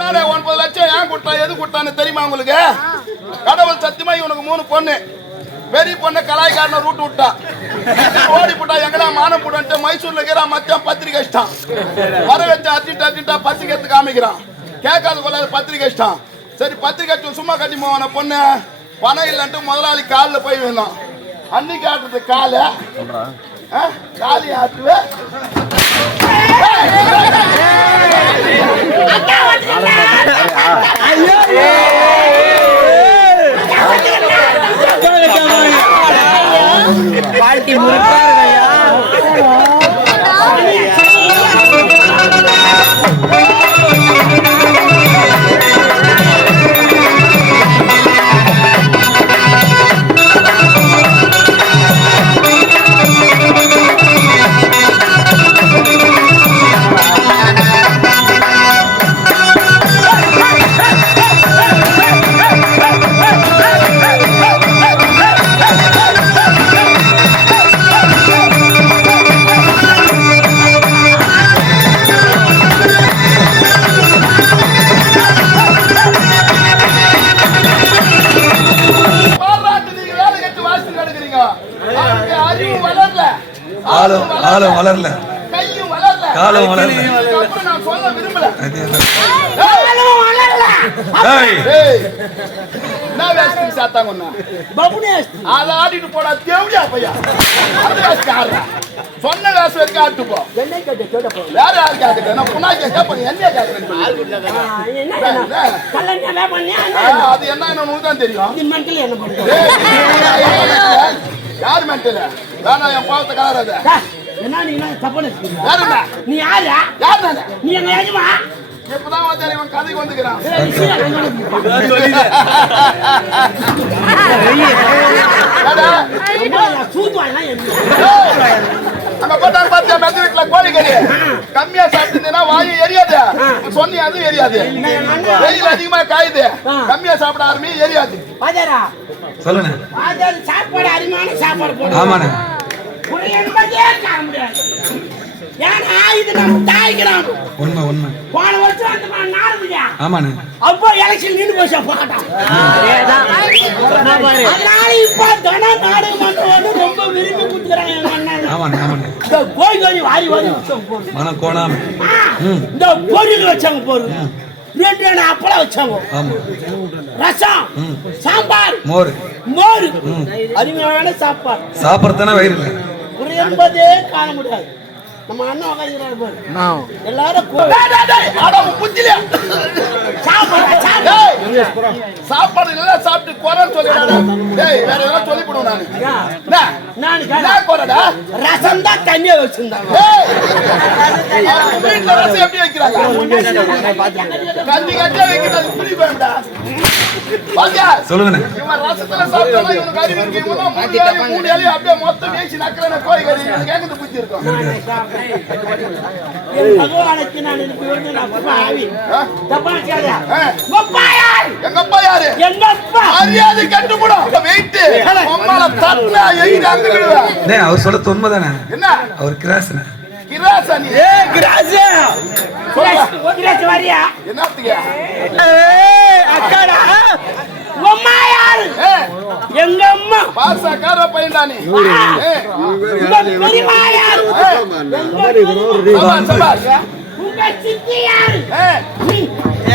முன்னாலே 9 லட்சம் ஏன் கொடுத்தா எது கொடுத்தான்னு தெரியுமா உங்களுக்கு? கடவுள் சத்தியமா இவனுக்கு 3 பொண்ணு. பெரிய பொண்ணு கலாய்காரனை ரூட் விட்டா ஓடி போட்டா எங்கடா மானம் போட்டு மைசூர்ல இருக்கிற மச்சான் பத்திரிக்கை இஷ்டம் வர வச்சு அர்ஜென்ட்டா பத்திரிக்கை எடுத்து காமிக்கிறான். கேட்காத கொள்ளாத பத்திரிக்கை இஷ்டம். சரி பத்திரிக்கை சும்மா கட்டி போவான பொண்ணு பணம் இல்லைன்ட்டு முதலாளி காலில் போய் வேணும். அன்னைக்கு ஆட்டுறது காலை காலி ஆட்டுவே பால்ட்டி முறுக்காருங்கய்யா. காலம் வளரல காலம் வளரல ஆடிட்டு போடா தேவடியா பையா சொன்ன வேச வரைக்கும் ஆட்டு போ வேற யாரு கேட்க நான் புனா கேட்பேன் என்ன கேட்கறேன் அது என்ன உனக்கு தான் தெரியும். யாரு மென்டல் வேணா என் பாவத்தை கலராத. என்ன நீ தப்பு யாருடா நீ யாரா யாரு நீ எங்க ஏஜமா இப்பதான் வந்து இவன் கதைக்கு வந்துக்கிறான். அங்க போட்டாங்க பாத்தியா மெத்த வீட்டுல கோழிக்கறி கம்மியா சாப்பிட்டு வாயு எரியாது சொன்னி அது எரியாது. வெயில் அதிகமா காயுது கம்மியா சாப்பிட ஆரம்பி எரியாது. சொல்லுங்க சாப்பாடு அருமையான சாப்பாடு போடு. ஆமாண்ணே உண்மை உண்மை போன வருஷம் அந்த நாடுதியா. ஆமாண்ணே அப்போ எலெக்ஷன் நின்று போச்சா போட்டான். அதனால இப்ப தன நாடு மட்டும் ரொம்ப விரும்பி குடுக்குறாங்க. ஆமாண்ணே ஆமாண்ணே கோழி கோழி வாரி வாரி மனம் கோணாம இந்த பொரியல் வச்சாங்க போரு 2 அப்பளம் வச்சாங்க. ரசம் சாம்பார் மோர் மோர் அருமையான சாப்பாடு சாப்பிடத்தானே வயிறு இல்லை என்பதே காண முடியாது. நம்ம அண்ணன் உட்காந்துக்கிறாரு பாரு எல்லாரும் சாப்பாடு நல்லா சாப்பிட்டு குறைன்னு சொல்லிடுறேன். வேற எல்லாம் சொல்லி போடுவேன் நான். ரசம் தான் தண்ணியா வச்சிருந்தாங்க. வீட்டுல ரசம் எப்படி வைக்கிறாங்க? கஞ்சி கட்டியா வைக்கிறது புளி வேண்டா. சொல்லுங்க ரசத்துல சாப்பிட்டா இவனுக்கு அறிவு இருக்கு. இவன் 3 இலையும் அப்படியே மொத்தம் வேசி நக்கிற கோழி கறி கேட்கறது புத்தி இருக்கும். பகவானுக்கு நான் வந்து எங்க அப்பா யாரு? எங்க அப்பா மரியாதை கட்டுப்படும். வெயிட்டு அம்மால தட்டல எழுதி அங்க விடுவேன். அவர் சொல்ல உண்மைதானே. என்ன அவர் கிராசன கிராசா நீ கிராஸ் கிராஸ் வரியா என்னத்துக்கு அக்காடா அம்மா யாரு? எங்க அம்மா பாசக்கார பையன்டா நீ. பெரியம்மா யாரு? உங்க சித்தி யாரு?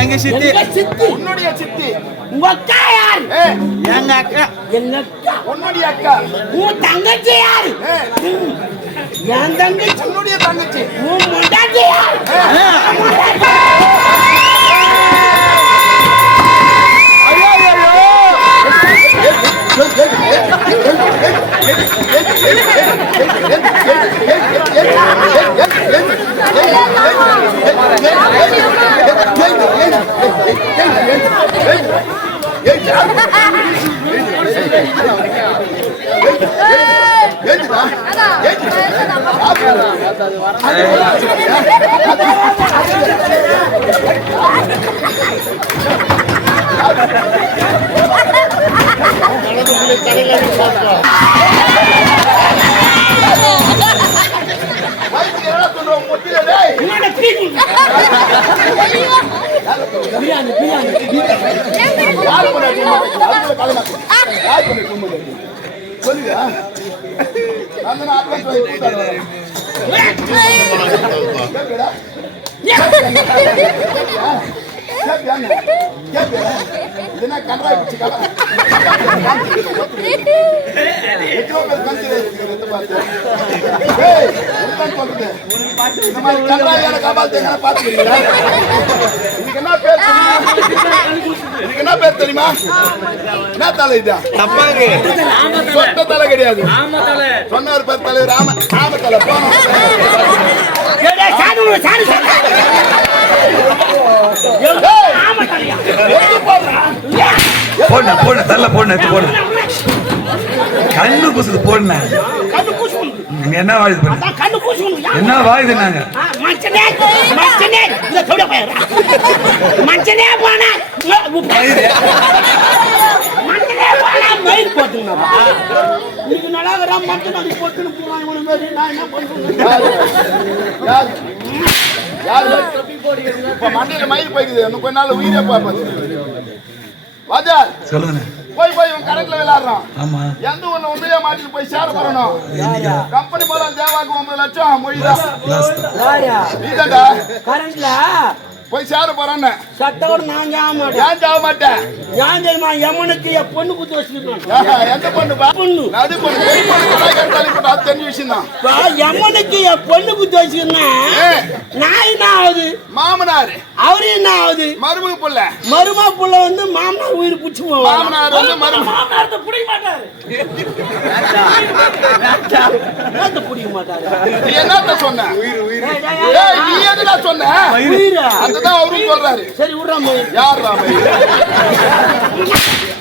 எங்க சித்தி உன்னுடைய சித்தி. உங்க அக்கா யாரு? எங்க அக்கா எங்க அக்கா. உன்னுடைய அக்கா. உன் தங்கச்சி யாரு? என் தங்கச்சி. உன்னுடைய தங்கச்சி. உன் முண்டாட்டி யாரு? பிரியாணி பிரியாணி யாரு பண்ண அதுல கலமாக்கு யார் பண்ண கும்பல் சொல்லுங்க அந்த நான் அட்வான்ஸ் வாங்கி கூட்டாடுறேன் இதுனா கன்றாய் பிடிச்சி கலா எத்தனை பேர் கன்சிடர் எடுத்து பார்த்து ஏய் என்ன சொல்றது இந்த மாதிரி கன்றாயான காபால்தேங்க பாத்துக்கிறீங்களா இதுக்கு என்ன பேர் தெரியுமா என்ன தலை இது தப்பாங்க சொட்ட தலை கிடையாது சொன்னார் பேர் தலைவர் ஆம தலை போனோம் போடுண்ணா போடுண்ணா தள்ள போடுண்ணா இப்போ போடுண்ணா கண்ணு கூசுது போடுண்ணா நீங்க என்ன வாயுது பண்ணு கண்ணு பூசணும் என்ன வாயுது நாங்க மச்சனே இந்த தொட போய் மச்சனே போனா மச்சனே போனா மயில் போட்டுங்கப்பா நீங்க நல்லாகறா மச்சன அது போட்டுன்னு போறான் இவன மாதிரி நான் என்ன பண்றது யார் இப்ப மண்டையில மயில் போய்க்குது இன்னும் கொஞ்ச நாள் உயிரே பாப்பது வாஜார் சொல்லுங்க போய் இவன் கரண்ட்ல விளையாடுறான் ஆமா எந்த ஊர்ல உண்மையா மாட்டிட்டு போய் சேர போறணும் கம்பெனி மூலம் தேவாக்கு 9 லட்சம் மொழிதான் நீதான்டா கரண்ட்ல போய் சேர போறான்னு சட்டோட நான் ஜாக மாட்டேன் ஏன் சாக மாட்டேன் ஏன் தெரியுமா எம்மனுக்கு என் பொண்ணு குத்து வச்சிருக்கான் எந்த பொண்ணு பா பொண்ணு நடு பொண்ணு பெரிய பொண்ணு கலாய்க்கார தள்ளி போட்டு அது தெரிஞ்ச விஷயம் தான் எம்மனுக்கு என் பொண்ணு குத்து வச்சிருந்தேன் நான் என்ன ஆகுது மாமனார் அவரு என்ன ஆகுது மருமக புள்ள மருமா புள்ள வந்து மாமனார் உயிர் பிடிச்சு போவாங்க மாமனார் வந்து மாமனாரத்தை பிடிக்க மாட்டாரு பிடிக்க மாட்டாரு நீ என்னத்த சொன்ன ஏய் நீ எதுடா சொன்ன உயிரா அதுதான் அவரும் சொல்றாரு சரி விடுறாம யார்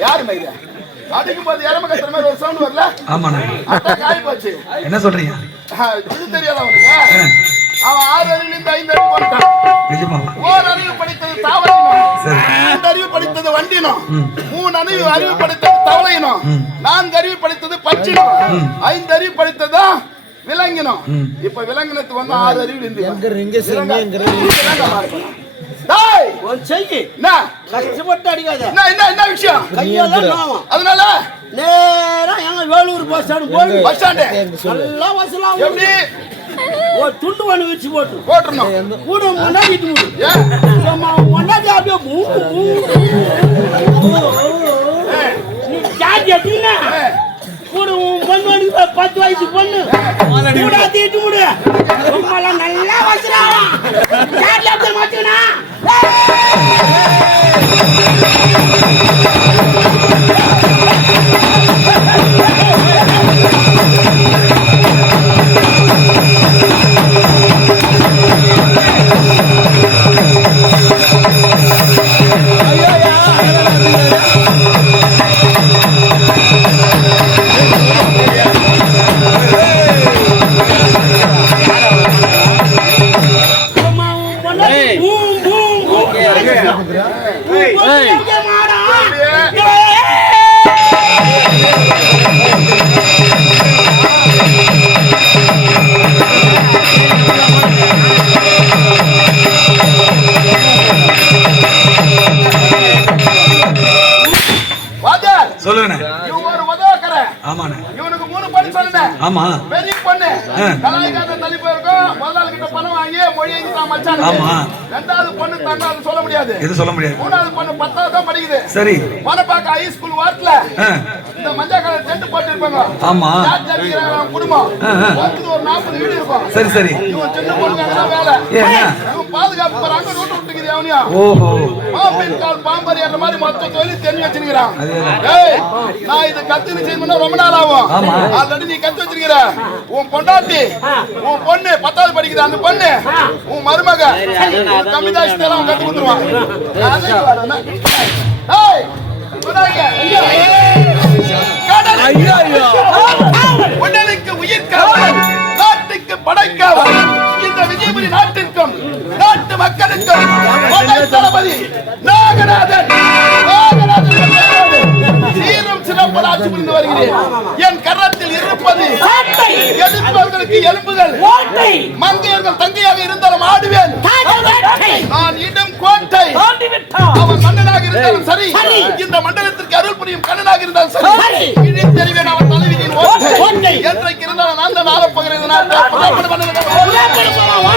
யார் மயிரா அடிக்கும் போது இறம கத்துற மாதிரி ஒரு சவுண்ட் வரல ஆமாண்ணா அதான் காய் போச்சு என்ன சொல்றீங்க இது தெரியாத அவனுக்கு அவன் 6 அறிவிலிருந்து 5 அறிவு போட்டான் நிஜமாவா ஓர் அறிவு படித்தது தாவரையினம் சரி 2 அறிவு படித்தது வண்டினம் 3 அறிவு படித்தது தவளையினம் 4 அறிவு படித்தது பச்சினம் 5 அறிவு படித்ததா விலங்கினம் இப்ப விலங்கினத்துக்கு வந்து 6 அறிவு டேய் ஒரு செய்கி என்ன கஷ்டப்பட்டு அடிக்காத என்ன விஷயம் கையெல்லாம் நாவும் அதனால நேரா எங்க வேலூர் பஸ் ஸ்டாண்ட் போய் பஸ் ஸ்டாண்ட் நல்லா வசலாம் எப்படி ஒரு துண்டு ஒண்ணு வச்சு போட்டுறணும் கூட முன்னாடி முன்னாடி அப்படியே நீ சார்ஜ் எடுத்தீங்கன்னா கூட பொண்ணு 10 வயசு பொண்ணு கூட தீட்டு முடு ரொம்பலாம் நல்லா வச்சுறான் சார்ஜ் எடுத்து மாட்டீங்கன்னா சொல்லுங்க இவன் ஒரு உதவக்கற ஆமாண்ணே இவனுக்கு 3 பண்ணி சொல்லுங்க ஆமா பெரிய பொண்ணு கலாய்க்காத தள்ளி போயிருக்கோம் முதலாளி கிட்ட பணம் வாங்கி மொழி தான் மச்சான் ஆமா ரெண்டாவது பொண்ணு தன்னால சொல்ல முடியாது எது சொல்ல முடியாது மூணாவது பொண்ணு 10வது தான் படிக்குது சரி மனப்பாக்க ஹை ஸ்கூல் வாட்ல இந்த மஞ்சள் கலர் டென்ட் போட்டு இருப்பாங்க ஆமா குடும்பம் வந்து ஒரு 40 வீடு இருக்கும் சரி சரி இவன் சின்ன பொண்ணுங்க வேலை இவன் பாதுகாப்பு போறாங்க ரோட்டு விட்டுக்குது அவனியா ஓஹோ பாம்பின் கால் பாம்பரி அந்த மாதிரி மொத்த தொழில் தெரிஞ்சு வச்சிருக்கிறான் ஏய் நான் இது கத்துன்னு செய்யணும்னா ரொம்ப நாள் ஆகும் ஆல்ரெடி நீ கத்து வச்சிருக்கிற உன் பொண்டாட்டி உன் பொண்ணு 10வது படிக்குது அந்த பொண்ணு உன் மருமக கம்மிதாசி எல்லாம் கத்து கொடுத்துருவான் ஏய் உடலுக்கு உயிர் காவல் நாட்டுக்கு படைக்காவல் இந்த விஜயபுரி நாட்டிற்கும் நாட்டு மக்களுக்கும் தளபதி நாகநாதன் சீரும் சிறப்புல ஆட்சி புரிந்து வருகிறேன். என் கரத்தில் இருப்பது கோட்டை, எதிர்ப்பவர்களுக்கு எலும்புகள், கோட்டை, மங்கையர்கள் தங்கையாக இருந்தாலும் ஆடுவேன். கோட்டை. நான் இடம் கோட்டை. தோண்டி விட்டான். அவன் மன்னனாக இருந்தாலும் சரி, சரி. இந்த மண்டலத்திற்கு அருள் புரியும் கண்ணனாக இருந்தாலும் சரி, சரி. இனி தெரிவேன் அவன் தலைவியின் ஓட்டை. ஓட்டை. என்றைக்கு இருந்தாலும் நான் தான் ஆளப் போகிறேன். நான் புறப்படு போவா,